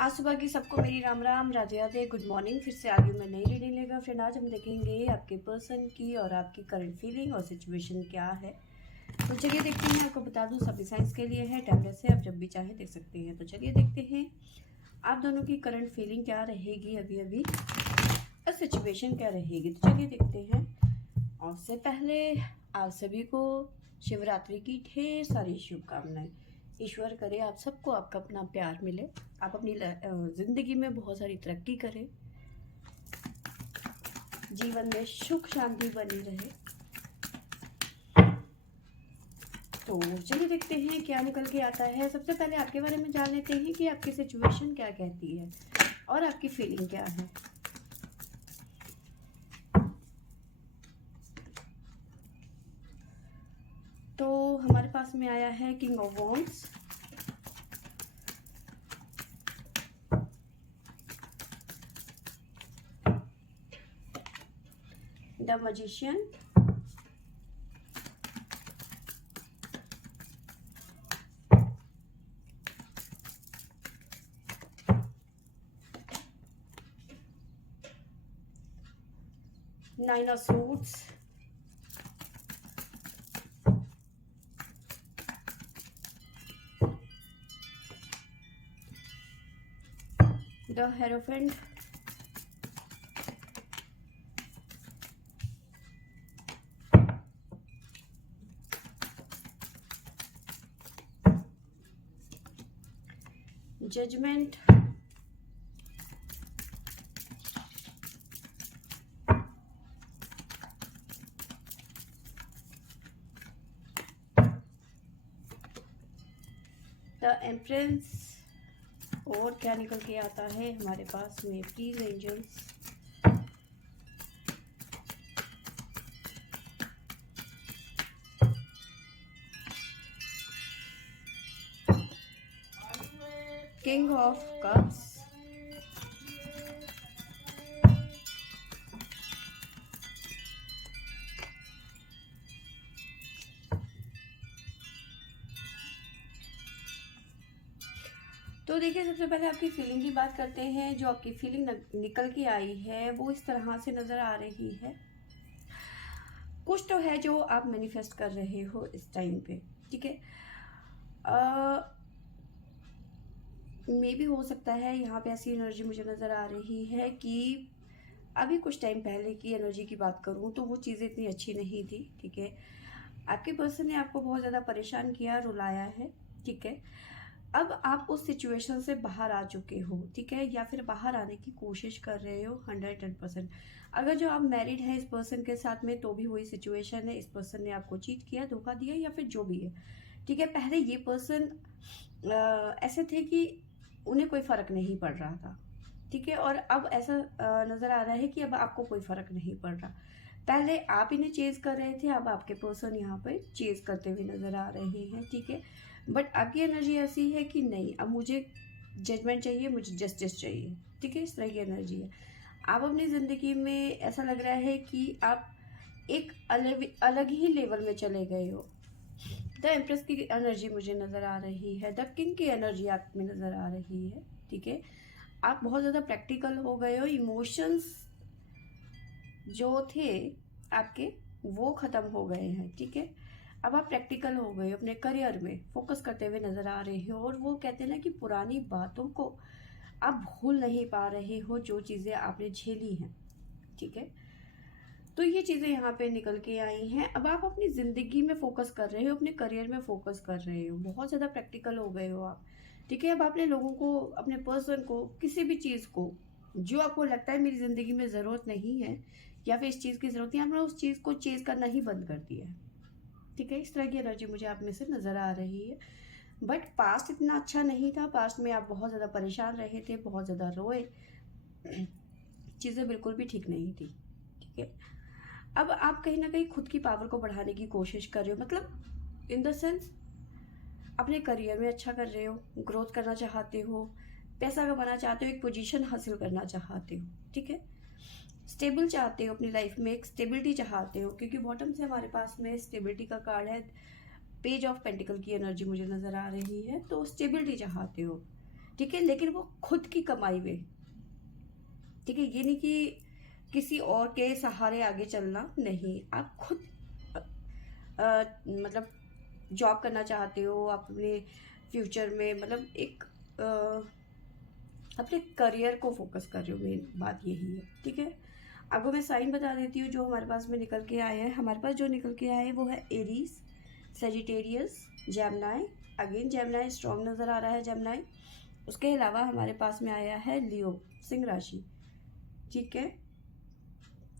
आज सुबह की सबको मेरी राम राम, राधे राधे, गुड मॉर्निंग। फिर से आ गई मैं नई रीडिंग लेकर। फ्रेंड, आज हम देखेंगे आपके पर्सन की और आपकी करंट फीलिंग और सिचुएशन क्या है। तो चलिए देखते हैं। आपको बता दूं सभी साइंस के लिए है, टैबलेट से आप जब भी चाहे देख सकते हैं। तो चलिए देखते हैं आप दोनों की करंट फीलिंग क्या रहेगी अभी अभी और सिचुएशन क्या रहेगी। तो चलिए देखते हैं। और उससे पहले आप सभी को शिवरात्रि की ढेर सारी शुभकामनाएं। ईश्वर करे आप सबको आपका अपना प्यार मिले, आप अपनी ज़िंदगी में बहुत सारी तरक्की करें, जीवन में सुख शांति बनी रहे। तो चलिए देखते हैं क्या निकल के आता है। सबसे पहले आपके बारे में जान लेते हैं कि आपकी सिचुएशन क्या कहती है और आपकी फीलिंग क्या है। तो हमारे पास में आया है king of wands, the magician, nine of swords, the hierophant, judgement, the empress. और क्या निकल के आता है हमारे पास में, please angels. King of cups, तो देखिए सबसे पहले आपकी फीलिंग की बात करते हैं। जो आपकी फीलिंग निकल के आई है वो इस तरह से नज़र आ रही है। कुछ तो है जो आप मैनिफेस्ट कर रहे हो इस टाइम पे, ठीक है। मे भी हो सकता है यहाँ पे ऐसी एनर्जी मुझे नज़र आ रही है कि अभी कुछ टाइम पहले की एनर्जी की बात करूँ तो वो चीज़ें इतनी अच्छी नहीं थी, ठीक है। आपके पर्सन ने आपको बहुत ज़्यादा परेशान किया, रुलाया है, ठीक है। अब आप उस सिचुएशन से बाहर आ चुके हो, ठीक है, या फिर बाहर आने की कोशिश कर रहे हो 110%। अगर जो आप मैरिड हैं इस पर्सन के साथ में तो भी वही सिचुएशन है। इस पर्सन ने आपको चीट किया, धोखा दिया या फिर जो भी है, ठीक है। पहले ये पर्सन ऐसे थे कि उन्हें कोई फ़र्क नहीं पड़ रहा था, ठीक है। और अब ऐसा नज़र आ रहा है कि अब आपको कोई फ़र्क नहीं पड़ रहा। पहले आप इन्हें चेज कर रहे थे, अब आपके पर्सन यहाँ पे चेज करते हुए नज़र आ रहे हैं, ठीक है। बट आपकी एनर्जी ऐसी है कि नहीं, अब मुझे जजमेंट चाहिए, मुझे जस्टिस चाहिए, ठीक है। इस तरह की एनर्जी है। आप अपनी ज़िंदगी में ऐसा लग रहा है कि आप एक अलग अलग ही लेवल में चले गए हो। द एम्प्रेस की एनर्जी मुझे नज़र आ रही है, द किंग की एनर्जी आप में नज़र आ रही है, ठीक है। आप बहुत ज़्यादा प्रैक्टिकल हो गए हो। इमोशंस जो थे आपके वो ख़त्म हो गए हैं, ठीक है। अब आप प्रैक्टिकल हो गए, अपने करियर में फोकस करते हुए नज़र आ रहे हो। और वो कहते हैं ना कि पुरानी बातों को आप भूल नहीं पा रहे हो, जो चीज़ें आपने झेली हैं, ठीक है। तो ये चीज़ें यहाँ पे निकल के आई हैं। अब आप अपनी ज़िंदगी में फोकस कर रहे हो, अपने करियर में फोकस कर रहे हो, बहुत ज़्यादा प्रैक्टिकल हो गए हो आप, ठीक है। अब आपने लोगों को, अपने पर्सन को, किसी भी चीज़ को जो आपको लगता है मेरी ज़िंदगी में ज़रूरत नहीं है या फिर इस चीज़ की ज़रूरत है, आपने उस चीज़ को चेज़ करना ही बंद कर दिया है, ठीक है। इस तरह की एनर्जी मुझे आप में से नज़र आ रही है। बट पास्ट इतना अच्छा नहीं था। पास्ट में आप बहुत ज़्यादा परेशान रहे थे, बहुत ज़्यादा रोए, चीज़ें बिल्कुल भी ठीक नहीं थी, ठीक है। अब आप कहीं ना कहीं खुद की पावर को बढ़ाने की कोशिश कर रहे हो, मतलब इन द सेंस अपने करियर में अच्छा कर रहे हो, ग्रोथ करना चाहते हो, पैसा कमाना चाहते हो, एक पोजीशन हासिल करना चाहते हो, ठीक है। स्टेबल चाहते हो, अपनी लाइफ में एक स्टेबिलिटी चाहते हो, क्योंकि बॉटम से हमारे पास में स्टेबिलिटी का कार्ड है। पेज ऑफ पेंटिकल की एनर्जी मुझे नज़र आ रही है, तो स्टेबिलिटी चाहते हो, ठीक है, लेकिन वो खुद की कमाई में, ठीक है, ये नहीं कि किसी और के सहारे आगे चलना, नहीं, आप खुद मतलब जॉब करना चाहते हो, आप अपने फ्यूचर में मतलब एक अपने करियर को फोकस कर रहे हो, मेन बात यही है, ठीक है। आपको मैं साइन बता देती हूँ जो हमारे पास में निकल के आए हैं। हमारे पास जो निकल के आए हैं वो है Aries, Sagittarius, Gemini. Again Gemini strong नज़र आ रहा है, जेमिनी। उसके अलावा हमारे पास में आया है लियो, सिंह राशि, ठीक है।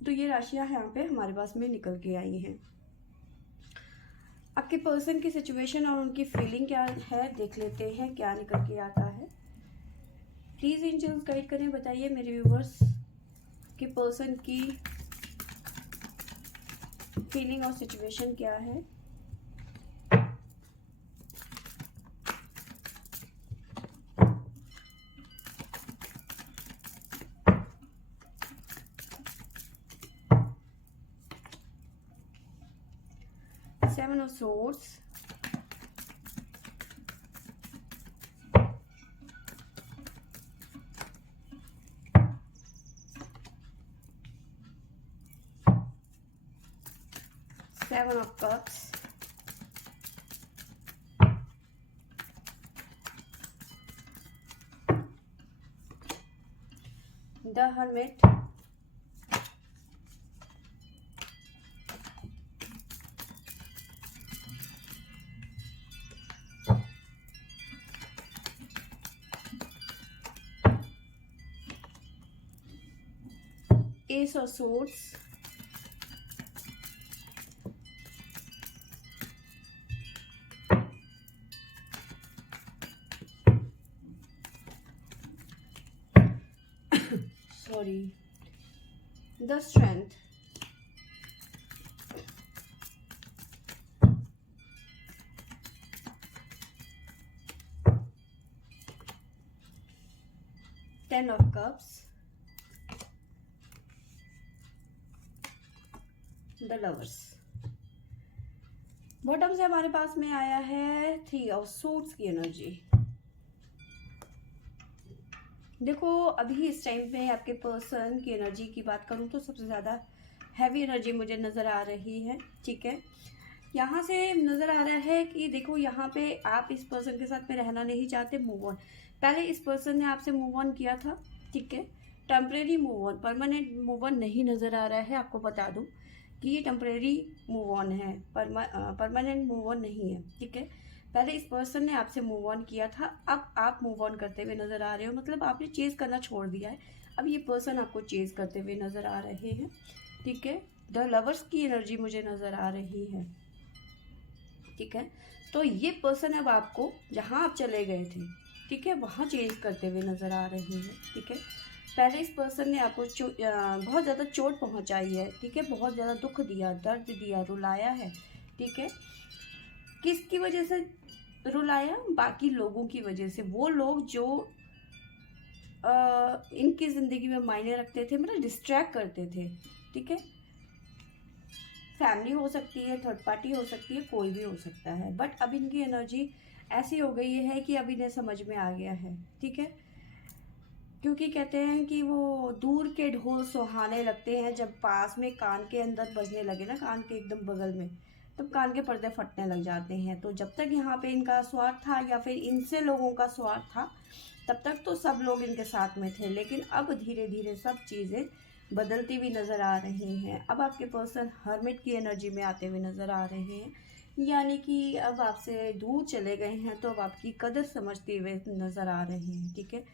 तो ये राशियाँ यहाँ पे हमारे पास में निकल के आई हैं। आपके पर्सन की सिचुएशन और उनकी फीलिंग क्या है देख लेते हैं, क्या निकल के आता है। प्लीज़ एंजल्स गाइड करें, बताइए मेरे व्यूवर्स कि पर्सन की फीलिंग और सिचुएशन क्या है। Seven of Swords, Seven of Cups, The Hermit, Ace of Swords, sorry, The Strength, Ten of Cups, The Lovers। Bottom से हमारे पास में आया है थ्री ऑफ सूट्स की एनर्जी। देखो अभी इस टाइम पे आपके पर्सन की एनर्जी की बात करूं तो सबसे ज़्यादा हैवी एनर्जी मुझे नज़र आ रही है, ठीक है। यहाँ से नज़र आ रहा है कि देखो यहाँ पे आप इस पर्सन के साथ में रहना नहीं चाहते, मूव ऑन। पहले इस पर्सन ने आपसे मूव ऑन किया था, ठीक है, temporary move on, permanent move on नहीं नज़र आ रहा है। आपको बता दूँ कि ये टेम्परेरी मूव ऑन है, परमानेंट मूव ऑन नहीं है, ठीक है। पहले इस पर्सन ने आपसे मूव ऑन किया था, अब आप मूव ऑन करते हुए नज़र आ रहे हो, मतलब आपने चेज़ करना छोड़ दिया है, अब ये पर्सन आपको चेज़ करते हुए नज़र आ रहे हैं, ठीक है। द लवर्स की एनर्जी मुझे नज़र आ रही है, ठीक है। तो ये पर्सन अब आपको जहाँ आप चले गए थे, ठीक है, वहाँ चेंज करते हुए नज़र आ रहे हैं, ठीक है। पहले इस पर्सन ने आपको बहुत ज़्यादा चोट पहुँचाई है, ठीक है, बहुत ज़्यादा दुख दिया, दर्द दिया, रुलाया है, ठीक है। किसकी वजह से रुलाया? बाकी लोगों की वजह से। वो लोग जो इनकी ज़िंदगी में मायने रखते थे, मतलब डिस्ट्रैक्ट करते थे, ठीक है। फैमिली हो सकती है, थर्ड पार्टी हो सकती है, कोई भी हो सकता है, बट अब इनकी एनर्जी ऐसी हो गई है कि अब इन्हें समझ में आ गया है, ठीक है। क्योंकि कहते हैं कि वो दूर के ढोल सुहाने लगते हैं जब पास में कान के अंदर बजने लगे ना, कान के एकदम बगल में, तब कान के पर्दे फटने लग जाते हैं। तो जब तक यहाँ पे इनका स्वार्थ था या फिर इनसे लोगों का स्वार्थ था, तब तक तो सब लोग इनके साथ में थे, लेकिन अब धीरे धीरे सब चीज़ें बदलती हुई नज़र आ रही हैं। अब आपके पर्सन हर्मिट की एनर्जी में आते हुए नज़र आ रहे हैं, यानी कि अब आपसे दूर चले गए हैं, तो अब आपकी कदर समझते हुए नज़र आ रहे हैं, ठीक है।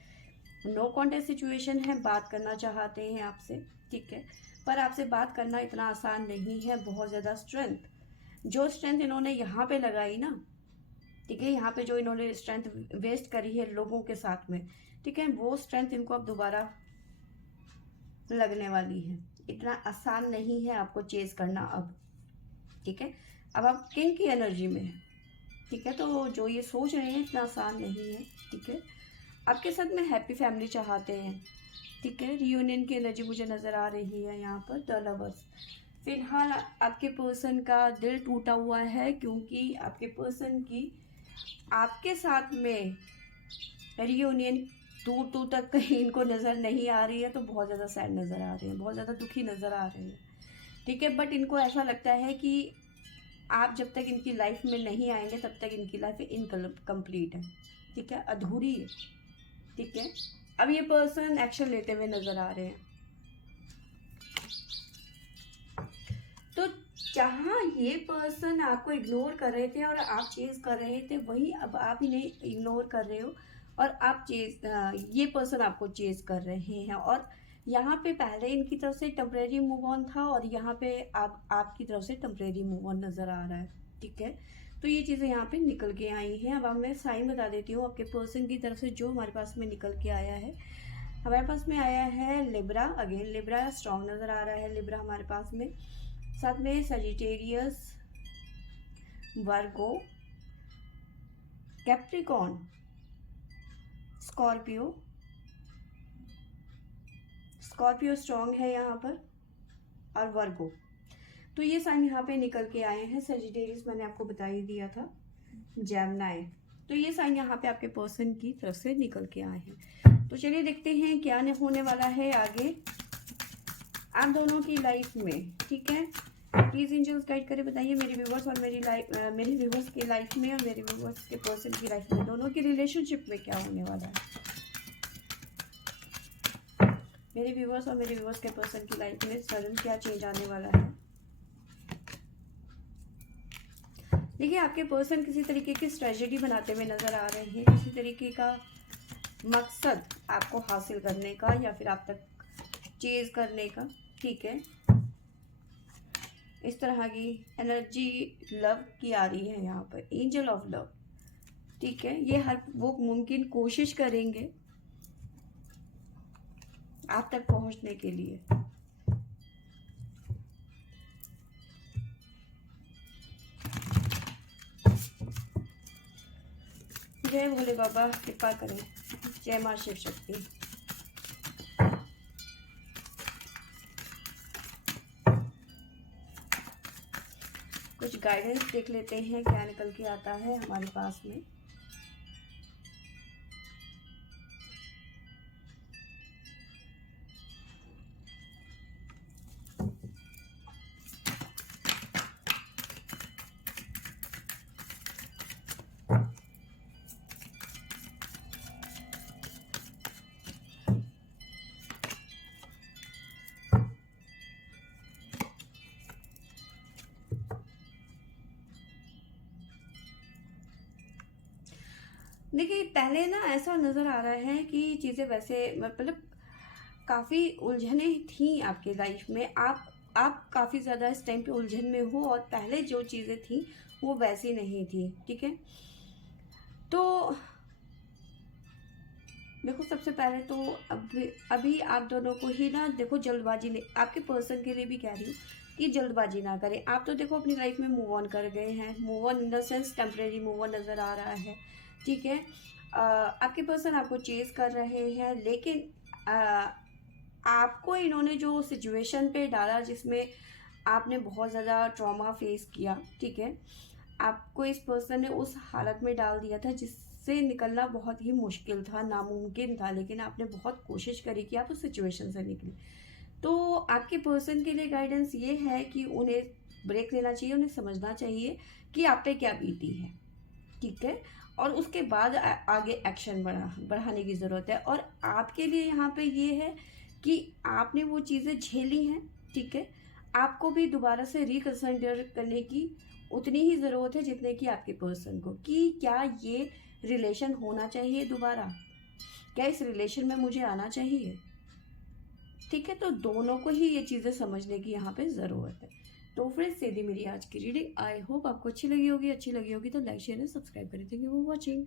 नो कॉन्टेक्ट सिचुएशन है, बात करना चाहते हैं आपसे, ठीक है, पर आपसे बात करना इतना आसान नहीं है। बहुत ज़्यादा स्ट्रेंथ, जो स्ट्रेंथ इन्होंने यहाँ पे लगाई ना, ठीक है, यहाँ पे जो इन्होंने स्ट्रेंथ वेस्ट करी है लोगों के साथ में, ठीक है, वो स्ट्रेंथ इनको अब दोबारा लगने वाली है। इतना आसान नहीं है आपको चेज करना अब, ठीक है। अब आप किंग की एनर्जी में है, ठीक है, तो जो ये सोच रहे हैं इतना आसान नहीं है, ठीक है। आपके साथ में हैप्पी फैमिली चाहते हैं, ठीक है। रियूनियन की एनर्जी मुझे नज़र आ रही है यहाँ पर। द लवर्स, फिलहाल आपके पर्सन का दिल टूटा हुआ है, क्योंकि आपके पर्सन की आपके साथ में रियूनियन दूर दूर तक कहीं इनको नज़र नहीं आ रही है, तो बहुत ज़्यादा सैड नज़र आ रहे हैं, बहुत ज़्यादा दुखी नज़र आ रहे हैं, ठीक है। बट इनको ऐसा लगता है कि आप जब तक इनकी लाइफ में नहीं आएंगे तब तक इनकी लाइफ इनकम्प्लीट है, ठीक है, अधूरी है, ठीक है। अब ये पर्सन एक्शन लेते हुए नज़र आ रहे हैं। तो जहाँ ये पर्सन आपको इग्नोर कर रहे थे और आप चेज कर रहे थे, वही अब आप इन्हें इग्नोर कर रहे हो और आप ये पर्सन आपको चेज कर रहे हैं। और यहाँ पे पहले इनकी तरफ से टेम्परेरी मूव ऑन था और यहाँ पे आपकी तरफ से टेम्परेरी मूव ऑन नज़र आ रहा है, ठीक है। तो ये चीज़ें यहाँ पे निकल के आई हैं। अब मैं साइन बता देती हूँ आपके पर्सन की तरफ से जो हमारे पास में निकल के आया है। हमारे पास में आया है लिब्रा, अगेन लिब्रा स्ट्रॉन्ग नज़र आ रहा है, लिब्रा हमारे पास में, साथ में सजिटेरियस, वर्गो, कैप्रिकॉन, स्कॉर्पियो, स्कॉर्पियो स्ट्रॉन्ग है यहाँ पर, और वर्गो। तो ये साइन यहाँ पे निकल के आए हैं। सजिटेरियस मैंने आपको बता ही दिया था, जेमिनी। तो ये साइन यहाँ पे आपके पर्सन की तरफ से निकल के आए हैं। तो चलिए देखते हैं क्या होने वाला है आगे आप दोनों की लाइफ में, ठीक है। प्लीज एंजल्स गाइड करें, बताइए मेरे व्यूवर्स और मेरे व्यूवर्स की लाइफ में और मेरे व्यूवर्स के पर्सन की लाइफ में, दोनों की रिलेशनशिप में क्या होने वाला है। मेरे व्यूवर्स और मेरे व्यूवर्स के पर्सन की लाइफ में सडन क्या चेंज आने वाला है। देखिए आपके पर्सन किसी तरीके की स्ट्रेटजी बनाते हुए नजर आ रहे हैं, किसी तरीके का मकसद आपको हासिल करने का या फिर आप तक चेज करने का, ठीक है। इस तरह की एनर्जी लव की आ रही है यहाँ पर, एंजल ऑफ लव, ठीक है। ये हर वो मुमकिन कोशिश करेंगे आप तक पहुंचने के लिए। जय भोले बाबा, कृपा करें, जय मां शिव शक्ति। कुछ गाइडेंस देख लेते हैं क्या निकल के आता है हमारे पास में। देखिए पहले ना ऐसा नज़र आ रहा है कि चीज़ें वैसे मतलब काफ़ी उलझने थी आपके लाइफ में, आप काफ़ी ज़्यादा इस टाइम पे उलझन में हो और पहले जो चीज़ें थी वो वैसी नहीं थी, ठीक है। तो देखो सबसे पहले तो अभी आप दोनों को ही ना देखो जल्दबाजी नहीं, आपके पर्सन के लिए भी कह रही हूँ कि जल्दबाजी ना करें। आप तो देखो अपनी लाइफ में मूव ऑन कर गए हैं, move on in the sense temporary move on नज़र आ रहा है, ठीक है। आपके पर्सन आपको चेज कर रहे हैं, लेकिन आपको इन्होंने जो सिचुएशन पे डाला जिसमें आपने बहुत ज़्यादा ट्रॉमा फेस किया, ठीक है, आपको इस पर्सन ने उस हालत में डाल दिया था जिससे निकलना बहुत ही मुश्किल था, नामुमकिन था, लेकिन आपने बहुत कोशिश करी कि आप उस सिचुएशन से निकले। तो आपके पर्सन के लिए गाइडेंस ये है कि उन्हें ब्रेक लेना चाहिए, उन्हें समझना चाहिए कि आप पे क्या बीती है, ठीक है, और उसके बाद आगे एक्शन बढ़ाने की ज़रूरत है। और आपके लिए यहाँ पे ये है कि आपने वो चीज़ें झेली हैं, ठीक है, आपको भी दोबारा से रिकंसिडर करने की उतनी ही ज़रूरत है जितने कि आपके पर्सन को, कि क्या ये रिलेशन होना चाहिए दोबारा, क्या इस रिलेशन में मुझे आना चाहिए, ठीक है। तो दोनों को ही ये चीज़ें समझने की यहाँ पे ज़रूरत है। तो फ्रेंड्स ये थी मेरी आज की रीडिंग। आई होप आपको अच्छी लगी होगी तो लाइक शेयर एंड सब्सक्राइब करें। Thank you for watching.